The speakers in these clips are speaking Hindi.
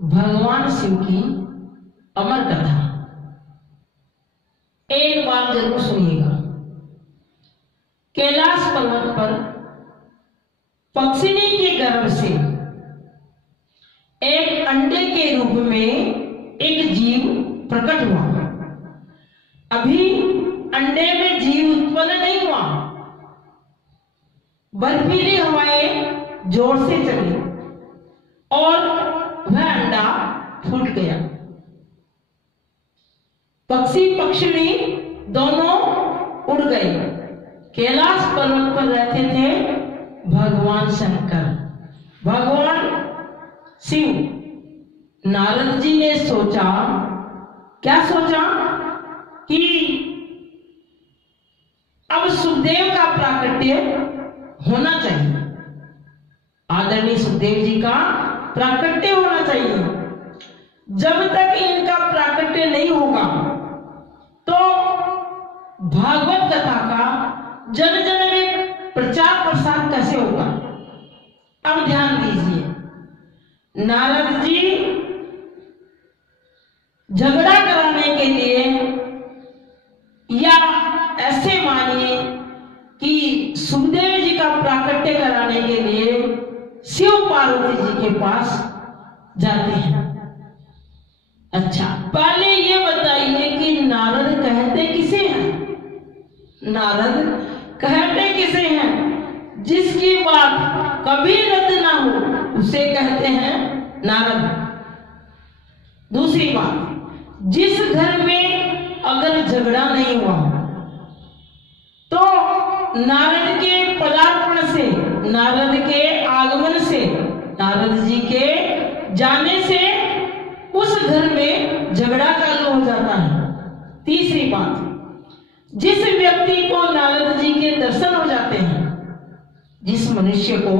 भगवान शिव की अमर कथा एक बार जरूर सुनिएगा। कैलाश पर्वत पर पक्षिणी के गर्भ से एक अंडे के रूप में एक जीव प्रकट हुआ। अभी अंडे में जीव उत्पन्न नहीं हुआ। बर्फीली हवाएं जोर से चली और वह अंडा फूट गया। पक्षी पक्षिणी दोनों उड़ गए। कैलाश पर्वत पर रहते थे भगवान शंकर, भगवान शिव। नारद जी ने सोचा, क्या सोचा कि अब सुखदेव का प्राकट्य होना चाहिए। आदरणीय सुखदेव जी का प्राकट्य होना चाहिए। जब तक इनका प्राकट्य नहीं होगा तो भागवत कथा का जन जन में प्रचार प्रसार कैसे होगा। अब ध्यान दीजिए, नारद जी झगड़ा कराने के लिए, या ऐसे मानिए कि सुखदेव जी का प्राकट्य कराने के लिए शिव पार्वती जी के पास जाते हैं। अच्छा, पहले ये बताइए कि नारद कहते किसे हैं? नारद कहते किसे हैं? जिसकी बात कभी रद्द ना हो उसे कहते हैं नारद। दूसरी बात, जिस घर में अगर झगड़ा नहीं हुआ तो नारद के पदार्पण से, नारद के आगमन से, नारद जी के जाने से उस घर में झगड़ा चालू हो जाता है। तीसरी बात, जिस व्यक्ति को नारद जी के दर्शन हो जाते हैं, जिस मनुष्य को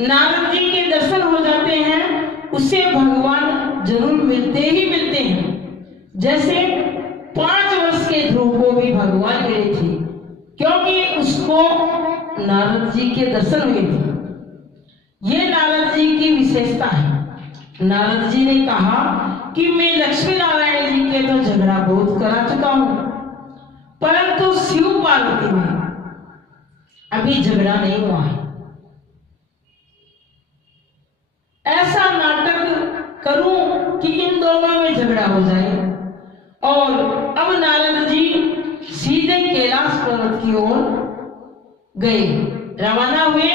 नारद जी के दर्शन हो जाते हैं, उसे भगवान जरूर मिलते ही मिलते हैं। जैसे 5 वर्ष के ध्रुव को भी भगवान मिले थे, क्योंकि उसको नारद जी के दर्शन हुए थे। ये नारद जी की विशेषता है। नारद जी ने कहा कि मैं लक्ष्मी नारायण जी के तो झगड़ा बहुत करा चुका हूं, परंतु शिव पार्वती में अभी झगड़ा नहीं हुआ है। ऐसा नाटक करूं कि इन दोनों में झगड़ा हो जाए। और अब नारद जी सीधे कैलाश पर्वत की ओर गए, रवाना हुए।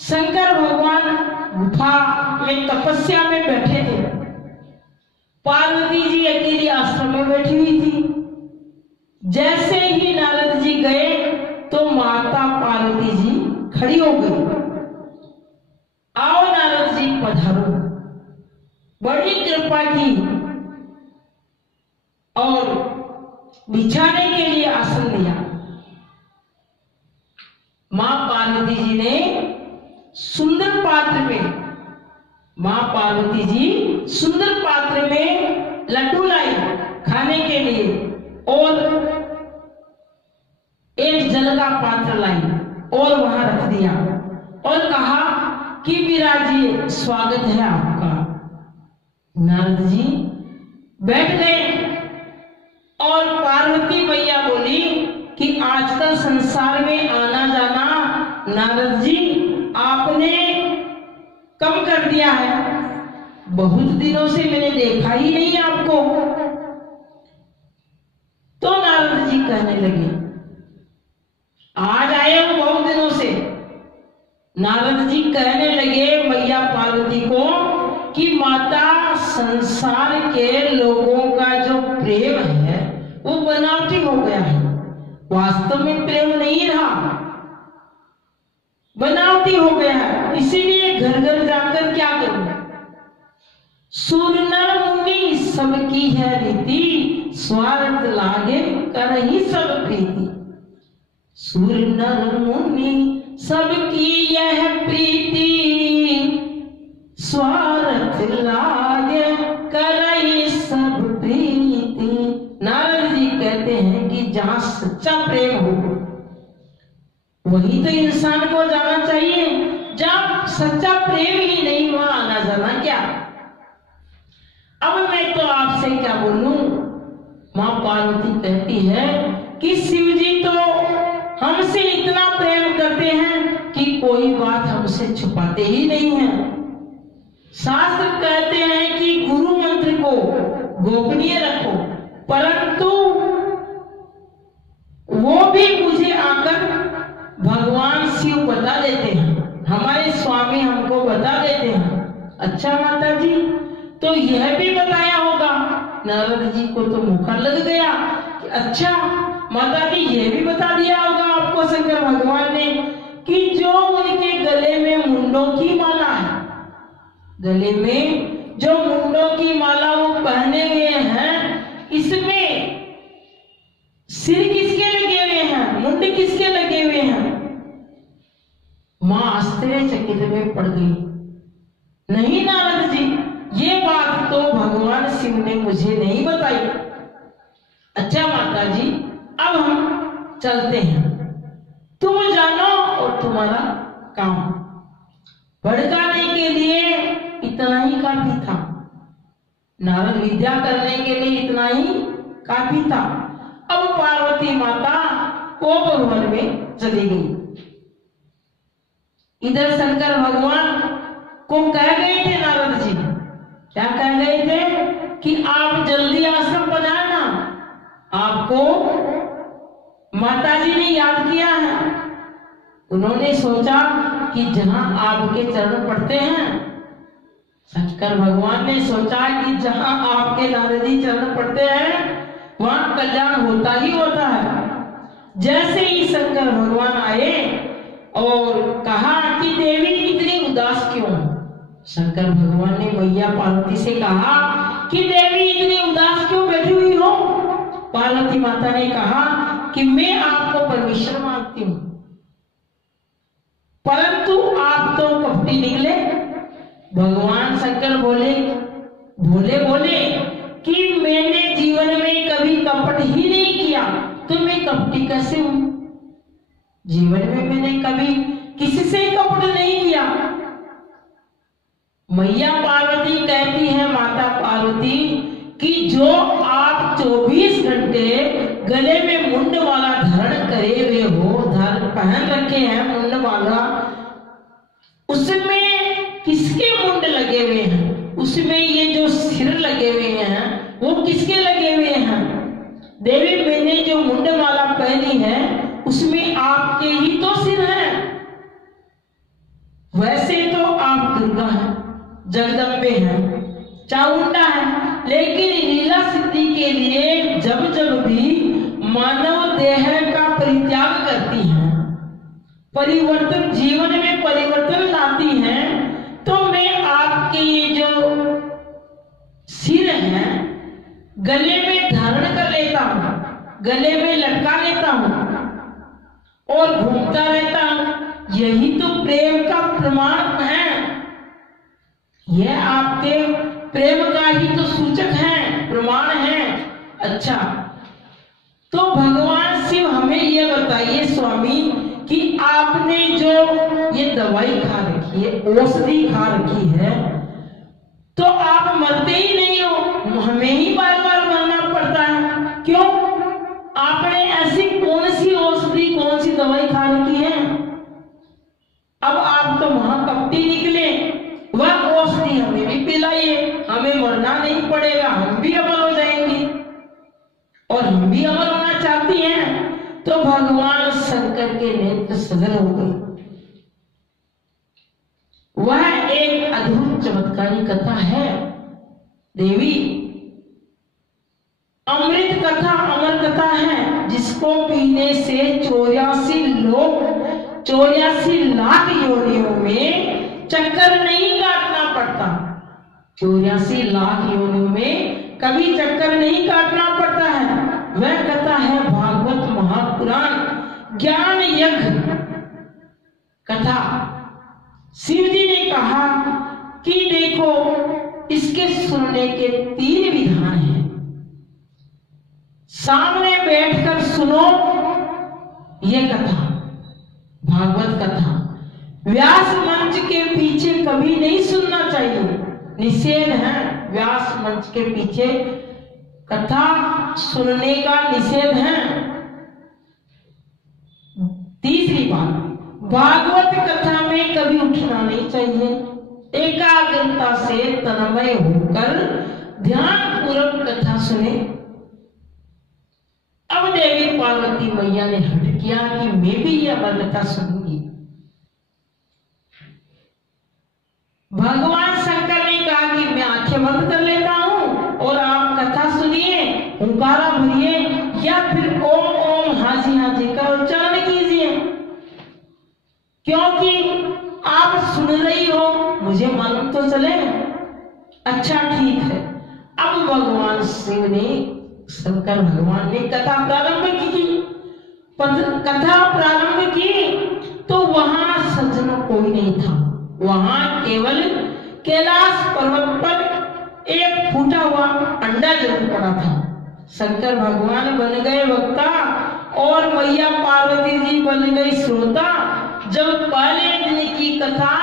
शंकर भगवान गुफा में तपस्या में बैठे थे। पार्वती जी अकेली आश्रम में बैठी हुई थी। जैसे ही नारद जी गए तो माता पार्वती जी खड़ी हो गई। आओ नारद जी पधारो। बड़ी कृपा की और बिछाने के लिए आसन दिया। मां पार्वती जी ने सुंदर पात्र में, मां पार्वती जी सुंदर पात्र में लड्डू लाई खाने के लिए, और एक जल का पात्र लाई और वहां रख दिया और कहा कि विराजिए, स्वागत है आपका। नारद जी बैठ गए और पार्वती मैया बोली कि आजकल संसार में आना जाना नारद जी आपने कम कर दिया है। बहुत दिनों से मैंने देखा ही नहीं आपको। तो नारद जी कहने लगे, आज आए हो बहुत दिनों से। नारद जी कहने लगे मैया पार्वती को कि माता, संसार के लोगों का जो प्रेम है वो बनावटी हो गया है। वास्तव में प्रेम नहीं रहा, बनावटी हो गया है। इसीलिए घर घर जाकर क्या करूं? सुर नर मुनि सबकी है रीति, स्वार्थ लागे करही सब प्रीति। सुर नर मुनि सबकी यह प्रीति, स्वार्थ लागे करही सब प्रीति। नारद जी कहते हैं कि जहां सच्चा प्रेम हो वही तो इंसान को जाना चाहिए। जब सच्चा प्रेम ही नहीं, वहां आना जाना क्या? अब मैं तो आपसे क्या बोलूं। मां पार्वती कहती है कि शिव जी तो हमसे इतना प्रेम करते हैं कि कोई बात हमसे छुपाते ही नहीं हैं। शास्त्र कहते हैं कि गुरु मंत्र को गोपनीय रखो, परंतु वो भी मुझे आकर भगवान शिव बता देते हैं, हमारे स्वामी हमको बता देते हैं। अच्छा माता जी, तो यह भी बताया होगा। नारद जी को तो मुखर लग गया कि अच्छा माता जी, ये भी बता दिया होगा आपको शंकर भगवान ने कि जो उनके गले में मुंडों की माला है, गले में जो मुंडों की माला वो पहने हुए हैं, इसमें सिर किसके लगे हुए हैं, मुंड किसके लगे हुए हैं। मां आश्चर्यचकित में पड़ गई। नहीं नारद जी, ये बात तो भगवान शिव ने मुझे नहीं बताई। अच्छा माता जी, अब हम चलते हैं, तुम जानो और तुम्हारा काम। भड़काने के लिए इतना ही काफी था, नारद विद्या करने के लिए इतना ही काफी था। अब पार्वती माता कोप भवन में चली गई। इधर शंकर भगवान को कह गए थे नारद जी, क्या कह गए थे कि आप जल्दी आश्रम पधारना, आपको माताजी ने याद किया है। उन्होंने सोचा कि जहां आपके चरण पड़ते हैं, शंकर भगवान ने सोचा कि जहां आपके नारद जी चरण पड़ते हैं वहां कल्याण होता ही होता है। जैसे ही शंकर भगवान आए और कहा कि देवी इतनी उदास क्यों। शंकर भगवान ने मैया पार्वती से कहा कि देवी इतनी उदास क्यों बैठी हुई हो। पार्वती माता ने कहा कि मैं आपको परमिशन मांगती हूं, परंतु आप तो कपटी निकले। भगवान शंकर बोले कि मैंने जीवन में कभी कपट ही नहीं किया, तो मैं कपटी कैसे हूं। जीवन में मैंने कभी किसी से कपट नहीं किया। मैया पार्वती कहती है माता पार्वती कि जो आप 24 घंटे गले में मुंड वाला धारण करे हुए हो, धारण पहन रखे हैं मुंड वाला, उसमें किसके मुंड लगे हुए हैं, उसमें ये जो सिर लगे हुए हैं वो किसके लगे हुए हैं। देवी मैंने जो मुंड माला पहनी है उसमें आपके ही तो सिर हैं। वैसे तो आप दुर्गा हैं, जगदम्बे हैं, चामुंडा है, लेकिन लीला सिद्धि के लिए जब जब भी मानव देह का परित्याग करती हैं, परिवर्तन जीवन में परिवर्तन लाती हैं, तो मैं आपके ये जो सिर है गले में धारण कर लेता हूं, गले में लटका लेता हूं और घूमता रहता हूं। यही तो प्रेम का प्रमाण है, यह आपके प्रेम का ही तो सूचक है, प्रमाण है। अच्छा, तो भगवान शिव हमें यह बताइए स्वामी कि आपने जो ये दवाई खा रखी है, औषधि खा रखी है, तो आप मरते ही नहीं हो, हमें ही बार बार मरना पड़ता है। क्यों? आपने ऐसी कौन सी औषधि, कौन सी दवाई खा रखी है। अब आप तो महाकपटी निकले, वह औषधि हमें भी पिलाइए, हमें मरना नहीं पड़ेगा, हम भी अमर हो जाएंगे। और हम भी अमर होना चाहती हैं। तो भगवान शंकर के नेत्र सजल हो गए। वह एक अद्भुत चमत्कारी कथा है देवी, अमृत कथा, अमर कथा है, जिसको पीने से 84 लाख योनियों में चक्कर नहीं काटना पड़ता। 84 लाख योनियों में कभी चक्कर नहीं काटना पड़ता है। वह कथा है भागवत महापुराण ज्ञान यज्ञ कथा। शिव जी ने कहा कि देखो, इसके सुनने के 3 विधान हैं। सामने बैठकर सुनो ये कथा, भागवत कथा। व्यास मंच के पीछे कभी नहीं सुनना चाहिए, निषेध है व्यास मंच के पीछे कथा सुनने का निषेध है। तीसरी बात, भागवत कथा में कभी उठना नहीं चाहिए। एकाग्रता से तन्मय होकर ध्यान पूर्वक कथा सुने। अब देवी पार्वती मैया ने हट किया कि मैं भी यह कथा सुनूंगी। भगवान शंकर ने कहा कि मैं आंखें बंद कर लेता हूं और आप कथा सुनिए, हुंकारा भरिए या फिर ओम ओम हाजी हाजी का उच्चारण कीजिए, क्योंकि आप सुन रही हो, मुझे मालूम तो चले। अच्छा ठीक है। अब भगवान शिव ने, शंकर भगवान ने कथा प्रारंभ की। कथा प्रारंभ की तो वहां सज्जन कोई नहीं था। वहां केवल कैलाश पर्वत पर एक फूटा हुआ अंडा जरूर पड़ा था। शंकर भगवान बन गए वक्ता और मैया पार्वती जी बन गई श्रोता। जब पहले दिन की कथा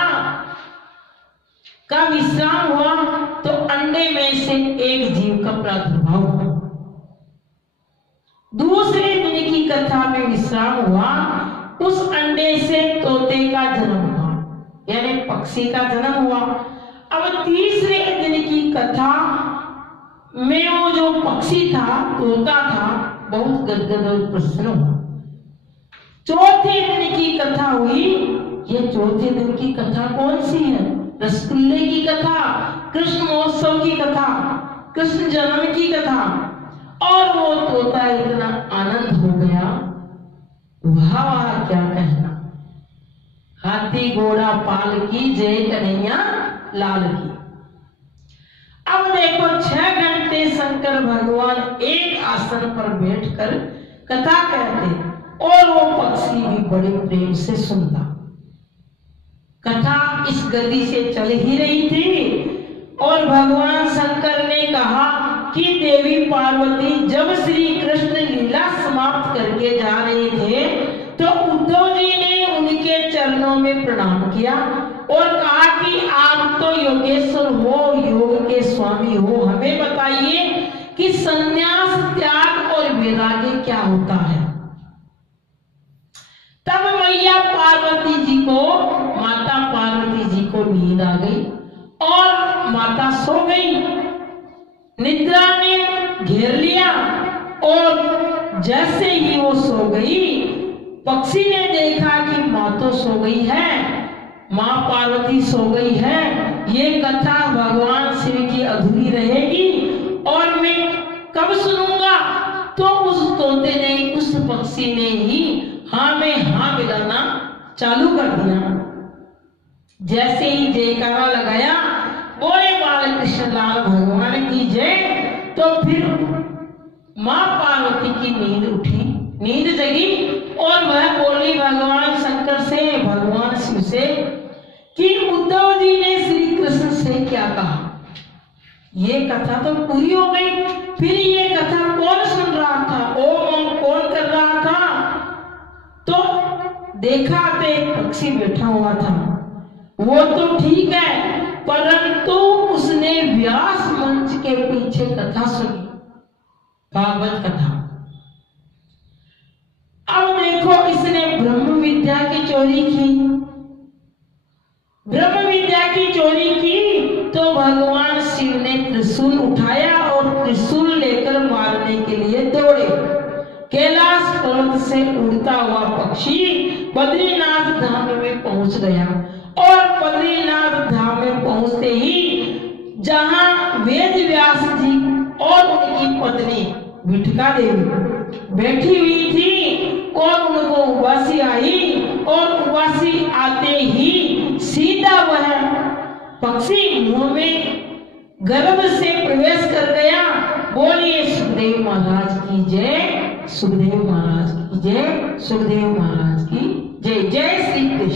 का विश्राम हुआ तो अंडे में से एक जीव का प्रादुर्भाव हुआ। दूसरे दिन की कथा में विश्राम हुआ, उस अंडे से तोते का जन्म हुआ, यानी पक्षी का जन्म हुआ। अब तीसरे दिन की कथा में वो जो पक्षी था, तोता था, बहुत गदगद और प्रसन्न हुआ। चौथे दिन की कथा हुई। ये चौथे दिन की कथा कौन सी है? रसगुल्ले की कथा, कृष्ण महोत्सव की कथा, कृष्ण जन्म की कथा। और वो तोता इतना आनंद हो गया, वाह वाह क्या कहना। हाथी घोड़ा पाल की, जय कन्हैया लाल की। अब देखो 6 घंटे शंकर भगवान एक आसन पर बैठकर कथा कहते और वो पक्षी भी बड़े प्रेम से सुनता। कथा इस गति से चल ही रही थी और भगवान शंकर ने कहा कि देवी पार्वती जब श्री कृष्ण लीला समाप्त करके जा रहे थे तो उद्धव जी ने उनके चरणों में प्रणाम किया और कहा कि आप तो योगेश्वर हो, योग के स्वामी हो, हमें बताइए कि संन्यास, त्याग और वैराग्य क्या होता है। तब मैया पार्वती जी को, माता पार्वती जी को नींद आ गई और माता सो गई। निद्रा ने घेर लिया और जैसे ही वो सो गई, पक्षी ने देखा कि माँ तो सो गई है, माँ पार्वती सो गई है, ये कथा भगवान शिव की अधूरी रहेगी और मैं कब सुनूंगा। तो उस तोते ने, उस पक्षी ने ही हाँ में हाँ मिलाना चालू कर दिया। जैसे ही जयकारा लगाया, बोले बाल कृष्ण लाल भगवान की जय, तो फिर माँ पार्वती की नींद उठी, नींद जगी और वह बोली भगवान शंकर से, भगवान शिव से कि उद्धव जी ने श्री कृष्ण से क्या कहा। ये कथा तो पूरी हो गई, फिर ये कथा कौन सुन रहा था, ओम कौन कर रहा था। तो देखा तो एक पक्षी बैठा हुआ था, वो तो ठीक है, परंतु उसने व्यास मंच के पीछे कथा सुनी, भागवत कथा। अब देखो इसने ब्रह्म विद्या की चोरी की। ब्रह्म विद्या की चोरी की तो भगवान शिव ने त्रिशूल उठाया और त्रिशूल लेकर मारने के लिए दौड़े। कैलाश पर्वत से उड़ता हुआ पक्षी बद्रीनाथ धाम में पहुंच गया और बद्रीनाथ धाम में पहुंचते ही जहां वेद व्यास जी और उनकी पत्नी विठका देवी बैठी हुई थी और उनको उबासी आई और उबासी आते ही सीधा वह पक्षी मुंह में गर्भ से प्रवेश कर गया। बोलिए सुखदेव महाराज की जय, सुखदेव महाराज की जय, सुखदेव महाराज की जय। जय श्री कृष्ण।